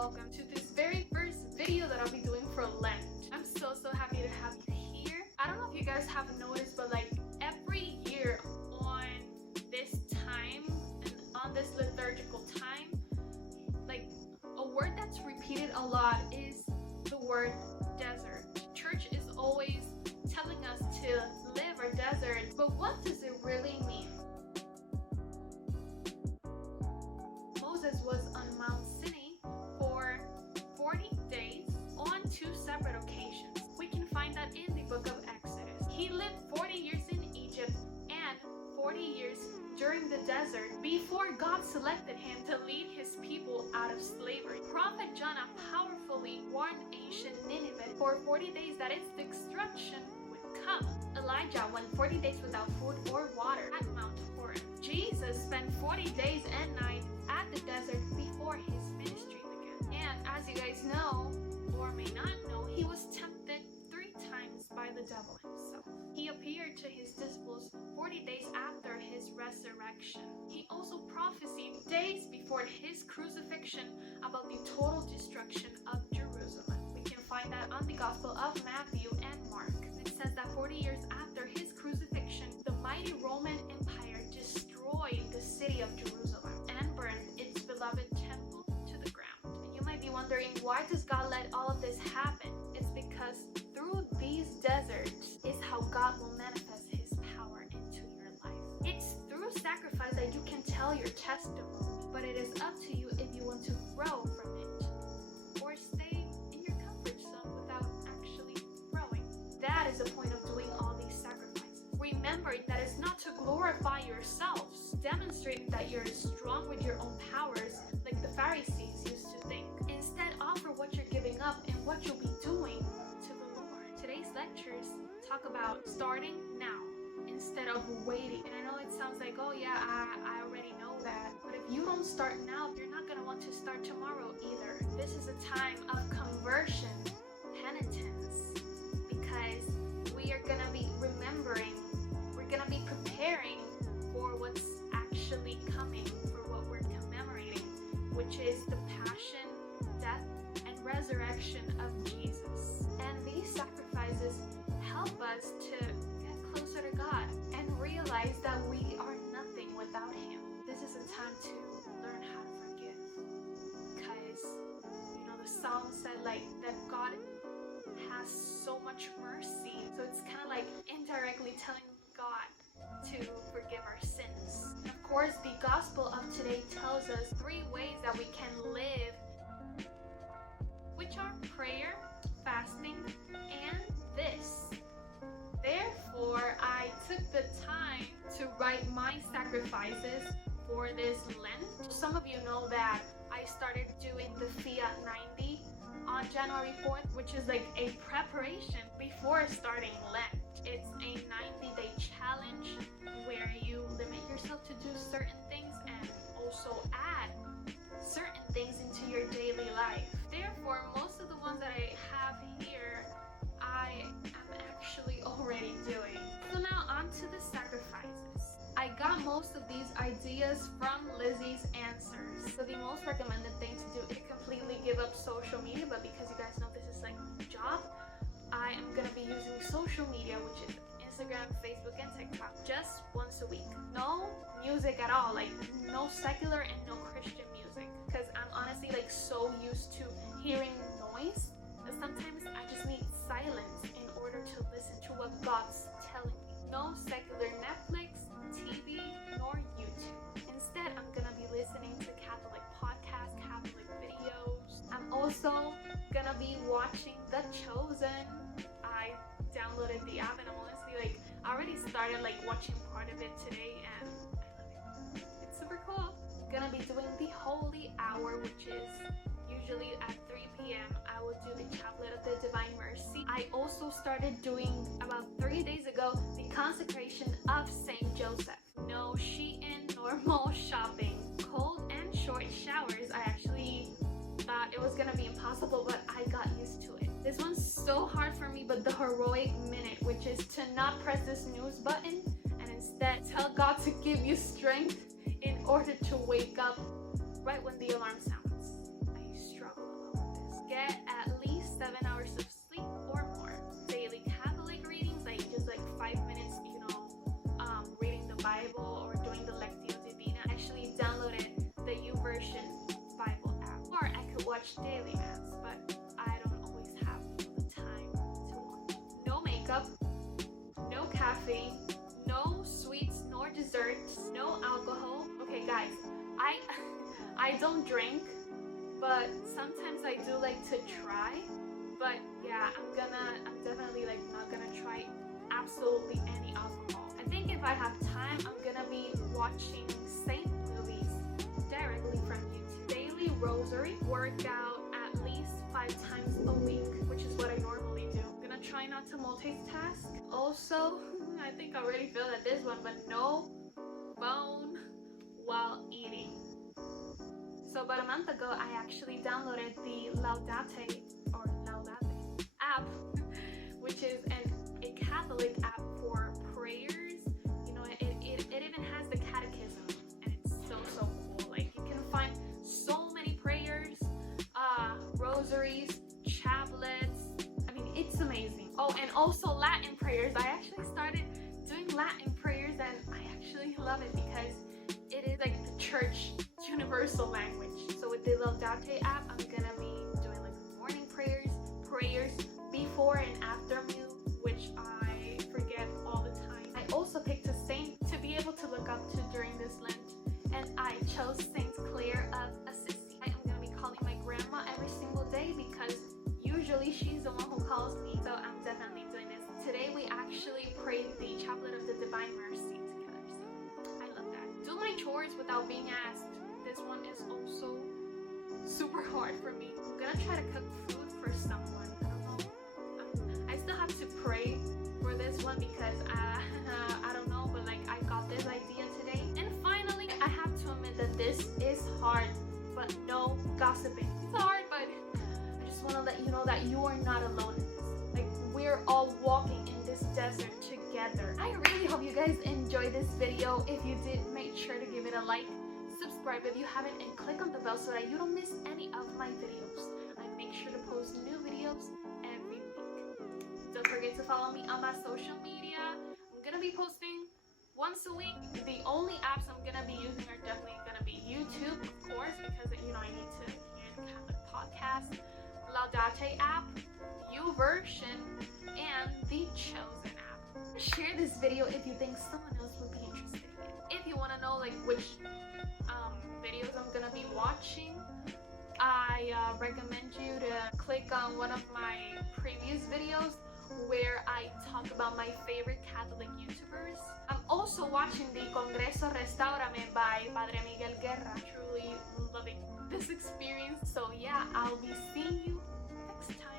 welcome to this very first video that I'll be doing for Lent. I'm so happy to have you here. I don't know if you guys have noticed, but like every year on this time and on this liturgical time, like a word that's repeated a lot is the word desert. Church is always telling us to live our desert, but what does it really mean? Moses was on Mount Sinai for 40 days on 2 separate occasions. We can find that in the book of Exodus. He lived 40 years in Egypt and 40 years during the desert before God selected him to lead his people out of slavery. Prophet Jonah powerfully warned ancient Nineveh for 40 days that its destruction would come. Elijah went 40 days without food or water at Mount Horeb. Jesus spent 40 days and nights at the desert before his ministry began. And as you guys know, or may not know, he was tempted 3 times by the devil himself. He appeared to his disciples 40 days after his resurrection. He also prophesied days before his crucifixion about the total destruction of Jerusalem. We can find that on the Gospel of Matthew and Mark. It says that 40 years after his crucifixion, the mighty Roman Empire destroyed the city of Jerusalem and burned its beloved temple to the ground. And you might be wondering, why does God let all of this happen? It's because through these deserts is how God will manifest his power into your life. It's through sacrifice that you can tell your testimony, but it is up to you if you want to grow from it or stay in your comfort zone without actually growing. That is the point of doing all these sacrifices. Remember that it's not to glorify yourselves, demonstrating that you're strong with your own powers like the Pharisees used to think. Instead, offer what you're giving up and what you'll be doing to the Lord. Today's lectures talk about starting now instead of waiting. And I know it sounds like, oh yeah, I already know that. But if you don't start now, you're not going to want to start tomorrow either. This is a time of conversion, penitence, because we are going to be remembering, we're going to be preparing for what's actually coming, for what we're commemorating, which is the passion, death, and resurrection of Jesus. And these sacrifices help us to get closer to God and realize that we are nothing without him. This is a time to learn how to forgive, because the psalm said like that God has so much mercy, so it's kind of like indirectly telling God to forgive our sins. And of course, the gospel of today tells us 3 ways that we can live, which are prayer, fasting, and this. Therefore, I took the time to write my sacrifices for this Lent. Some of you know that I started doing the Fiat 90 on January 4th, which is like a preparation before starting Lent. It's a 90-day challenge where you limit yourself to do certain things and also add certain things into your daily life. Therefore, most of the ones that I have here, I am actually already doing. So now on to the sacrifices. I got most of these ideas from Lizzie's answers. So the most recommended thing to do is completely give up social media, but because you guys know this is like my job, I am gonna be using social media, which is Instagram, Facebook, and TikTok, just once a week. No music at all, like no secular and no Christian music, because I'm honestly like so used to hearing noise that sometimes I just need silence in order to listen to what God's telling me. No secular Netflix, TV, nor YouTube. Instead, I'm gonna be listening to Catholic podcasts, Catholic videos. I'm also gonna be watching The Chosen. I downloaded the app and I'm honestly like, I already started like watching part of it today and I love it. It's super cool. Gonna be doing the Holy Hour, which is usually at 3 p.m. I will do the Chaplet of the Divine Mercy. I also started doing, about 3 days ago, the consecration of Saint Joseph. No Shein, normal shopping, cold and short showers. I actually thought it was gonna be impossible, but I got used to it. This one's so hard for me, but the heroic minute, which is to not press the snooze button and instead tell God to give you strength in order to wake up right when the alarm sounds. I struggle to watch daily mass, but I don't always have the time to watch. No makeup, no caffeine, no sweets nor desserts, no alcohol. Okay guys, I don't drink, but sometimes I do like to try. But yeah, I'm definitely like not gonna try absolutely any alcohol. I think if I have time, I'm gonna be watching saint movies directly from YouTube. Daily rosary, workout at least 5 times a week, which is what I normally do. I'm gonna try not to multitask. Also, I think I already failed at this one, but no phone while eating. So about a month ago, I actually downloaded the Laudate app, which is a Catholic app for prayers. You know, it even has the catechism, and it's so cool. Like, you can find so many prayers, rosaries, chaplets. I mean, it's amazing. Oh, and also Latin prayers. I actually started doing Latin prayers, and I actually love it because it is like the church universal language. So with the Laudate app, I'm gonna be doing like morning prayers before and after meal, which I forget all the time. I also picked a saint to be able to look up to during this Lent, and I chose Saint Clare of Assisi. I am gonna be calling my grandma every single day because usually she's the one who calls me, so I'm definitely doing this. Today we actually prayed the Chaplet of the Divine Mercy together, so I love that. Do my chores without being asked. This one is also super hard for me. I'm gonna try to cook food for someone. I don't know. I still have to pray for this one because I don't know, but like I got this idea today. And finally, I have to admit that this is hard, but no gossiping. It's hard, but I just want to let you know that you are not alone in this. Like, we're all walking in this desert together. I really hope you guys enjoyed this video. If you did, make sure to give it a like, subscribe if you haven't, and click on the bell so that you don't miss any of my videos. I make sure to post new videos every week. Don't forget to follow me on my social media. I'm gonna be posting once a week. The only apps I'm gonna be using are definitely gonna be YouTube, of course, because you know I need to hear the Catholic podcast, Laudate app, YouVersion, and the Chosen app. Share this video if you think someone else would be interested in it. If you want to know like which videos I'm gonna be watching, I recommend you to click on one of my previous videos where I talk about my favorite Catholic YouTubers. I'm also watching the Congreso Restaurame by Padre Miguel Guerra. Truly loving this experience. So yeah, I'll be seeing you next time.